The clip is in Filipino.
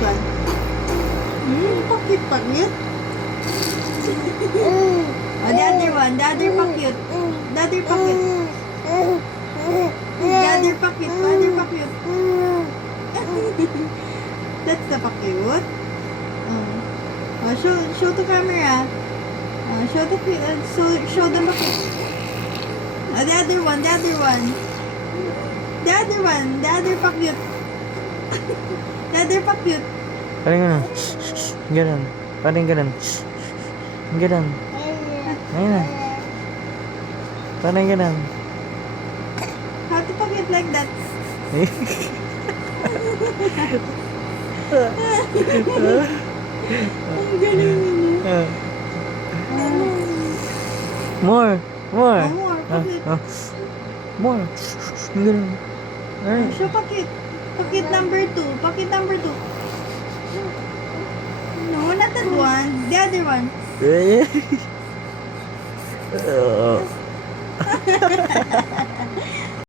that one. Pakit. Oh, the other one. The other pakit. The other pakit. The other pakit. The other pakit. That's the pakit. Oh, show to camera. Show the show the pakit. Oh, the other one. The other one. The other one. The other pakit. The other pakit. Parang ano? Ganun. Parang ganun. Ganun. Ayun na. Parang ganun. How to pakit like that? Ang galing niya. More. More. More, pakit. More. Ganun. Ay. Show pakit. Pakit number 2. Pakit number 2. No, not that one. The other one. Eh.